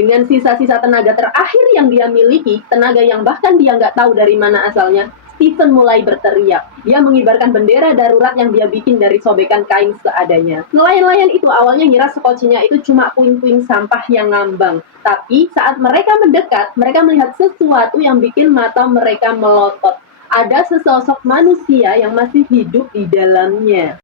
Dengan sisa-sisa tenaga terakhir yang dia miliki, tenaga yang bahkan dia nggak tahu dari mana asalnya, Stephen mulai berteriak. Dia mengibarkan bendera darurat yang dia bikin dari sobekan kain seadanya. Nelayan-nelayan itu awalnya ngira sekocinya itu cuma puing-puing sampah yang ngambang. Tapi saat mereka mendekat, mereka melihat sesuatu yang bikin mata mereka melotot. Ada sesosok manusia yang masih hidup di dalamnya.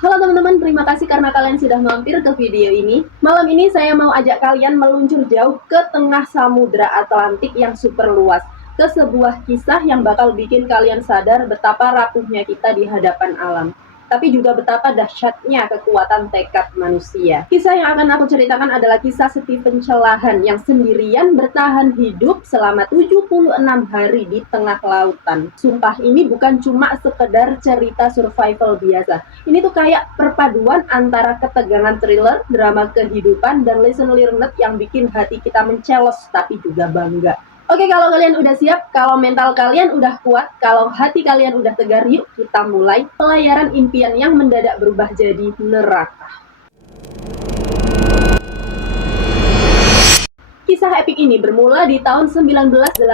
Halo teman-teman, terima kasih karena kalian sudah mampir ke video ini. Malam ini saya mau ajak kalian meluncur jauh ke tengah samudra Atlantik yang super luas, ke sebuah kisah yang bakal bikin kalian sadar betapa rapuhnya kita di hadapan alam, tapi juga betapa dahsyatnya kekuatan tekad manusia. Kisah yang akan aku ceritakan adalah kisah Stephen Celahan yang sendirian bertahan hidup selama 76 hari di tengah lautan. Sumpah, ini bukan cuma sekedar cerita survival biasa. Ini tuh kayak perpaduan antara ketegangan thriller, drama kehidupan, dan lesson learned yang bikin hati kita mencelos tapi juga bangga. Oke, kalau kalian udah siap, kalau mental kalian udah kuat, kalau hati kalian udah tegar, yuk kita mulai pelayaran impian yang mendadak berubah jadi neraka. Kisah epik ini bermula di tahun 1982.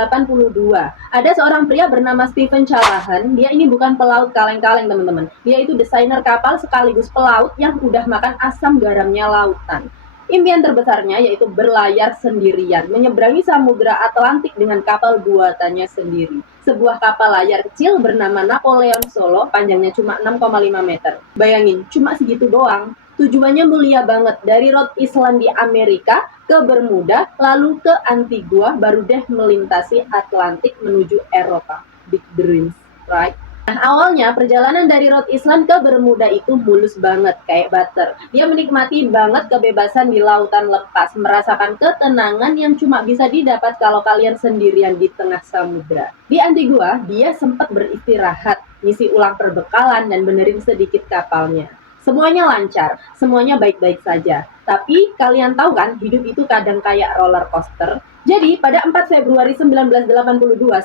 Ada seorang pria bernama Stephen Celahan. Dia ini bukan pelaut kaleng-kaleng, teman-teman. Dia itu desainer kapal sekaligus pelaut yang udah makan asam garamnya lautan. Impian terbesarnya yaitu berlayar sendirian, menyeberangi samudra Atlantik dengan kapal buatannya sendiri. Sebuah kapal layar kecil bernama Napoleon Solo, panjangnya cuma 6,5 meter. Bayangin, cuma segitu doang. Tujuannya mulia banget, dari Rhode Island di Amerika ke Bermuda, lalu ke Antigua, baru deh melintasi Atlantik menuju Eropa. Big dreams, right? Nah, awalnya perjalanan dari Rhode Island ke Bermuda itu mulus banget, kayak butter. Dia menikmati banget kebebasan di lautan lepas, merasakan ketenangan yang cuma bisa didapat kalau kalian sendirian di tengah samudra. Di Antigua, dia sempat beristirahat, ngisi ulang perbekalan, dan benerin sedikit kapalnya. Semuanya lancar, semuanya baik-baik saja. Tapi kalian tahu kan, hidup itu kadang kayak roller coaster. Jadi pada 4 Februari 1982,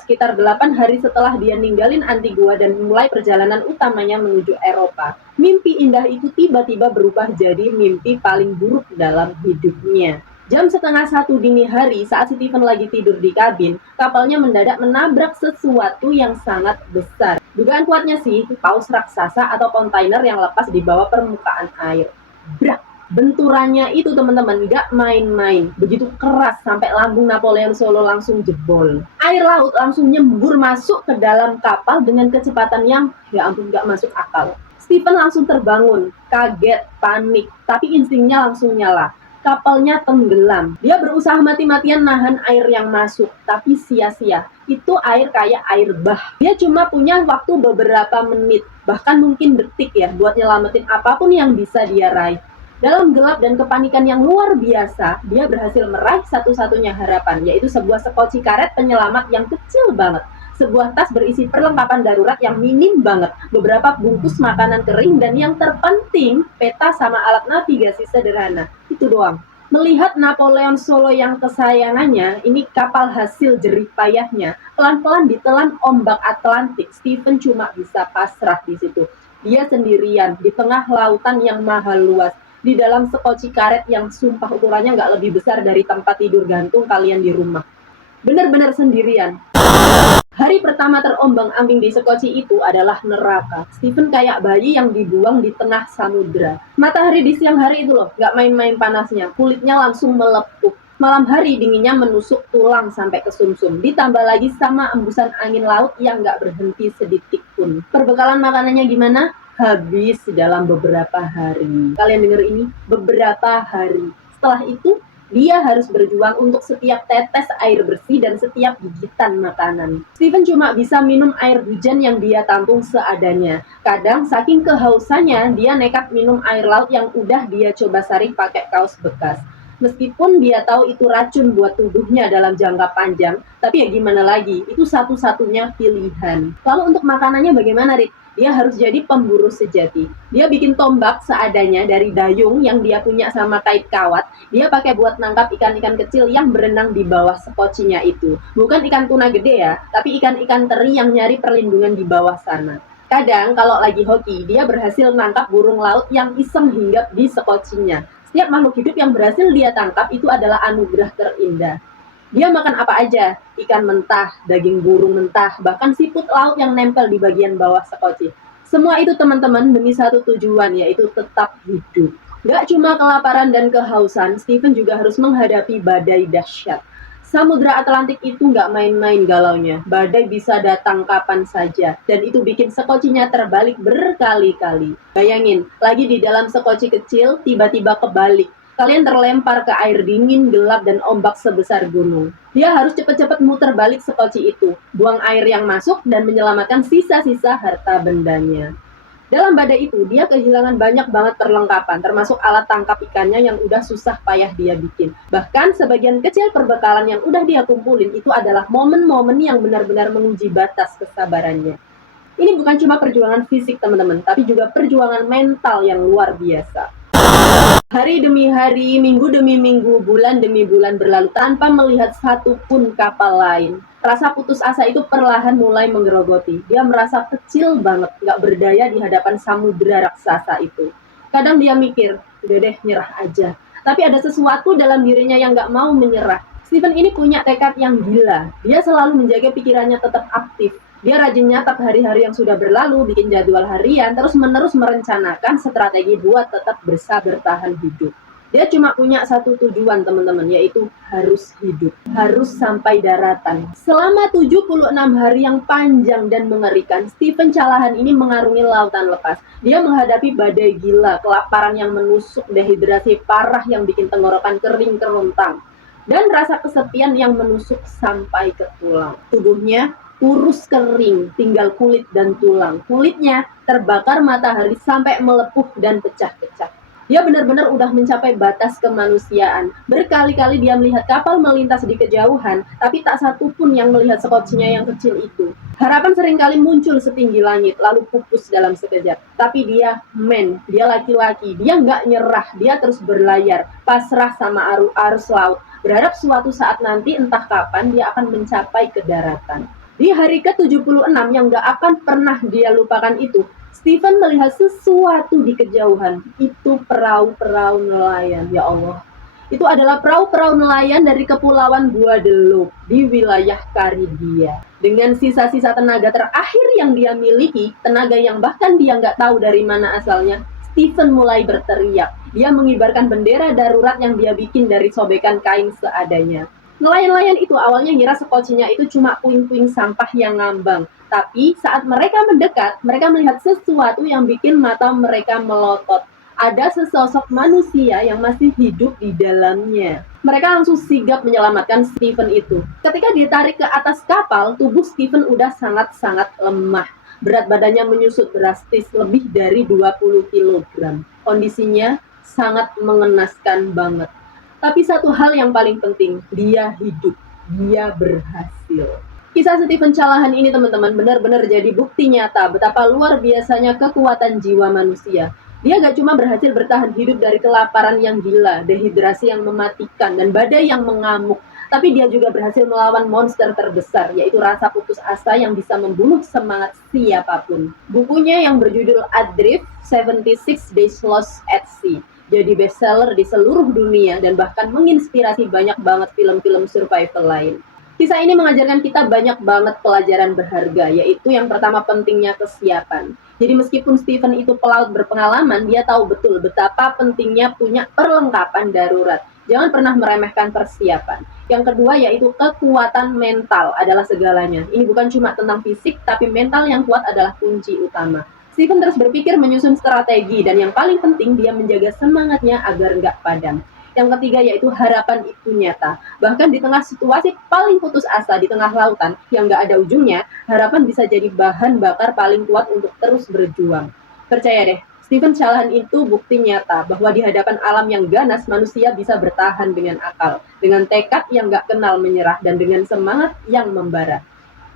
sekitar 8 hari setelah dia ninggalin Antigua dan mulai perjalanan utamanya menuju Eropa, mimpi indah itu tiba-tiba berubah jadi mimpi paling buruk dalam hidupnya. Jam 12:30 dini hari saat Stephen lagi tidur di kabin, kapalnya mendadak menabrak sesuatu yang sangat besar. Dugaan kuatnya sih, paus raksasa atau kontainer yang lepas di bawah permukaan air. Brak! Benturannya itu teman-teman nggak main-main, begitu keras sampai lambung Napoleon Solo langsung jebol. Air laut langsung nyembur masuk ke dalam kapal dengan kecepatan yang ya ampun nggak masuk akal. Stephen langsung terbangun, kaget, panik, tapi instingnya langsung nyala. Kapalnya tenggelam. Dia berusaha mati-matian nahan air yang masuk, tapi sia-sia. Itu air kayak air bah. Dia cuma punya waktu beberapa menit, bahkan mungkin detik ya, buat nyelamatin apapun yang bisa dia raih. Dalam gelap dan kepanikan yang luar biasa, dia berhasil meraih satu-satunya harapan, yaitu sebuah sekoci karet penyelamat yang kecil banget. Sebuah tas berisi perlengkapan darurat yang minim banget, beberapa bungkus makanan kering, dan yang terpenting, peta sama alat navigasi sederhana. Itu doang. Melihat Napoleon Solo yang kesayangannya, ini kapal hasil jerih payahnya, pelan-pelan ditelan ombak Atlantik, Stephen cuma bisa pasrah di situ. Dia sendirian, di tengah lautan yang maha luas, di dalam sekoci karet yang sumpah ukurannya nggak lebih besar dari tempat tidur gantung kalian di rumah. Bener-bener sendirian. Hari pertama terombang-ambing di sekoci itu adalah neraka. Stephen kayak bayi yang dibuang di tengah samudra. Matahari di siang hari itu loh, nggak main-main panasnya. Kulitnya langsung melepuh. Malam hari dinginnya menusuk tulang sampai ke sumsum. Ditambah lagi sama embusan angin laut yang nggak berhenti sedetik pun. Perbekalan makanannya gimana? Habis dalam beberapa hari. Kalian dengar ini? Beberapa hari. Setelah itu, dia harus berjuang untuk setiap tetes air bersih dan setiap gigitan makanan. Stephen cuma bisa minum air hujan yang dia tampung seadanya. Kadang saking kehausannya, dia nekat minum air laut yang udah dia coba saring pakai kaos bekas. Meskipun dia tahu itu racun buat tubuhnya dalam jangka panjang, tapi ya gimana lagi, itu satu-satunya pilihan. Lalu untuk makanannya bagaimana, Rit? Dia harus jadi pemburu sejati. Dia bikin tombak seadanya dari dayung yang dia punya sama kait kawat. Dia pakai buat nangkap ikan-ikan kecil yang berenang di bawah sekocinya itu. Bukan ikan tuna gede ya, tapi ikan-ikan teri yang nyari perlindungan di bawah sana. Kadang kalau lagi hoki, dia berhasil nangkap burung laut yang iseng hinggap di sekocinya. Setiap makhluk hidup yang berhasil dia tangkap itu adalah anugerah terindah. Dia makan apa aja, ikan mentah, daging burung mentah, bahkan siput laut yang nempel di bagian bawah sekoci. Semua itu teman-teman demi satu tujuan, yaitu tetap hidup. Gak cuma kelaparan dan kehausan, Stephen juga harus menghadapi badai dahsyat. Samudra Atlantik itu nggak main-main galaunya. Badai bisa datang kapan saja. Dan itu bikin sekocinya terbalik berkali-kali. Bayangin, lagi di dalam sekoci kecil, tiba-tiba kebalik. Kalian terlempar ke air dingin, gelap, dan ombak sebesar gunung. Dia harus cepat-cepat muter balik sekoci itu. Buang air yang masuk dan menyelamatkan sisa-sisa harta bendanya. Dalam badai itu, dia kehilangan banyak banget perlengkapan, termasuk alat tangkap ikannya yang udah susah payah dia bikin. Bahkan sebagian kecil perbekalan yang udah dia kumpulin itu adalah momen-momen yang benar-benar menguji batas kesabarannya. Ini bukan cuma perjuangan fisik teman-teman, tapi juga perjuangan mental yang luar biasa. Hari demi hari, minggu demi minggu, bulan demi bulan berlalu tanpa melihat satupun kapal lain. Rasa putus asa itu perlahan mulai menggerogoti. Dia merasa kecil banget, gak berdaya di hadapan samudera raksasa itu. Kadang dia mikir, udah deh nyerah aja. Tapi ada sesuatu dalam dirinya yang gak mau menyerah. Stephen ini punya tekad yang gila. Dia selalu menjaga pikirannya tetap aktif. Dia rajin nyatat hari-hari yang sudah berlalu, bikin jadwal harian, terus-menerus merencanakan strategi buat tetap bisa bertahan hidup. Dia cuma punya satu tujuan teman-teman, yaitu harus hidup, harus sampai daratan. Selama 76 hari yang panjang dan mengerikan, Stephen Callahan ini mengarungi lautan lepas. Dia menghadapi badai gila, kelaparan yang menusuk, dehidrasi parah yang bikin tenggorokan kering kerontang, dan rasa kesepian yang menusuk sampai ke tulang. Tubuhnya kurus kering, tinggal kulit dan tulang. Kulitnya terbakar matahari sampai melepuh dan pecah-pecah. Dia benar-benar udah mencapai batas kemanusiaan. Berkali-kali dia melihat kapal melintas di kejauhan, tapi tak satu pun yang melihat sekocinya yang kecil itu. Harapan seringkali muncul setinggi langit, lalu pupus dalam sekejap. Tapi dia dia laki-laki, dia nggak nyerah, dia terus berlayar, pasrah sama arus laut. Berharap suatu saat nanti entah kapan dia akan mencapai ke daratan. Di hari ke-76 yang gak akan pernah dia lupakan itu, Stephen melihat sesuatu di kejauhan. Itu perahu-perahu nelayan, ya Allah. Itu adalah perahu-perahu nelayan dari Kepulauan Guadeloupe di wilayah Karibia. Dengan sisa-sisa tenaga terakhir yang dia miliki, tenaga yang bahkan dia nggak tahu dari mana asalnya, Stephen mulai berteriak. Dia mengibarkan bendera darurat yang dia bikin dari sobekan kain seadanya. Nelayan-nelayan itu awalnya ngira sekocinya itu cuma puing-puing sampah yang ngambang. Tapi saat mereka mendekat, mereka melihat sesuatu yang bikin mata mereka melotot. Ada sesosok manusia yang masih hidup di dalamnya. Mereka langsung sigap menyelamatkan Stephen itu. Ketika ditarik ke atas kapal, tubuh Stephen udah sangat-sangat lemah. Berat badannya menyusut drastis lebih dari 20 kg. Kondisinya sangat mengenaskan banget. Tapi satu hal yang paling penting, dia hidup, dia berhasil. Kisah Stephen Callahan ini teman-teman benar-benar jadi bukti nyata betapa luar biasanya kekuatan jiwa manusia. Dia gak cuma berhasil bertahan hidup dari kelaparan yang gila, dehidrasi yang mematikan, dan badai yang mengamuk, tapi dia juga berhasil melawan monster terbesar, yaitu rasa putus asa yang bisa membunuh semangat siapapun. Bukunya yang berjudul Adrift, 76 Days Lost at Sea, jadi bestseller di seluruh dunia dan bahkan menginspirasi banyak banget film-film survival lain. Kisah ini mengajarkan kita banyak banget pelajaran berharga, yaitu yang pertama pentingnya kesiapan. Jadi meskipun Stephen itu pelaut berpengalaman, dia tahu betul betapa pentingnya punya perlengkapan darurat. Jangan pernah meremehkan persiapan. Yang kedua yaitu kekuatan mental adalah segalanya. Ini bukan cuma tentang fisik, tapi mental yang kuat adalah kunci utama. Stephen terus berpikir menyusun strategi, dan yang paling penting dia menjaga semangatnya agar nggak padam. Yang ketiga yaitu harapan itu nyata. Bahkan di tengah situasi paling putus asa di tengah lautan yang nggak ada ujungnya, harapan bisa jadi bahan bakar paling kuat untuk terus berjuang. Percaya deh, Stephen Callahan itu bukti nyata bahwa di hadapan alam yang ganas manusia bisa bertahan dengan akal, dengan tekad yang nggak kenal menyerah, dan dengan semangat yang membara.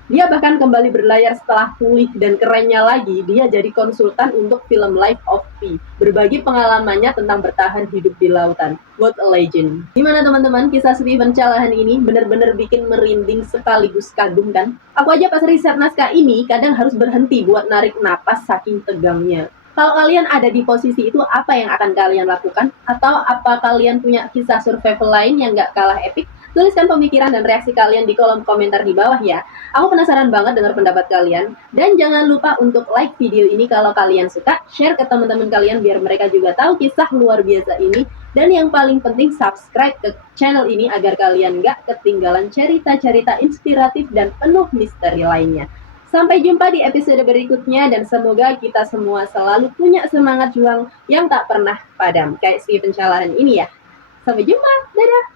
Dia bahkan kembali berlayar setelah pulih dan kerennya lagi, dia jadi konsultan untuk film Life of Pi. Berbagi pengalamannya tentang bertahan hidup di lautan. What a legend. Gimana teman-teman, kisah Stephen Callahan ini benar-benar bikin merinding sekaligus kagum kan? Aku aja pas riset naskah ini kadang harus berhenti buat narik napas saking tegangnya. Kalau kalian ada di posisi itu, apa yang akan kalian lakukan? Atau apa kalian punya kisah survival lain yang gak kalah epic? Tuliskan pemikiran dan reaksi kalian di kolom komentar di bawah ya. Aku penasaran banget dengar pendapat kalian. Dan jangan lupa untuk like video ini kalau kalian suka, share ke teman-teman kalian biar mereka juga tahu kisah luar biasa ini. Dan yang paling penting subscribe ke channel ini agar kalian gak ketinggalan cerita-cerita inspiratif dan penuh misteri lainnya. Sampai jumpa di episode berikutnya dan semoga kita semua selalu punya semangat juang yang tak pernah padam. Kayak Stephen Callahan ini ya. Sampai jumpa, dadah!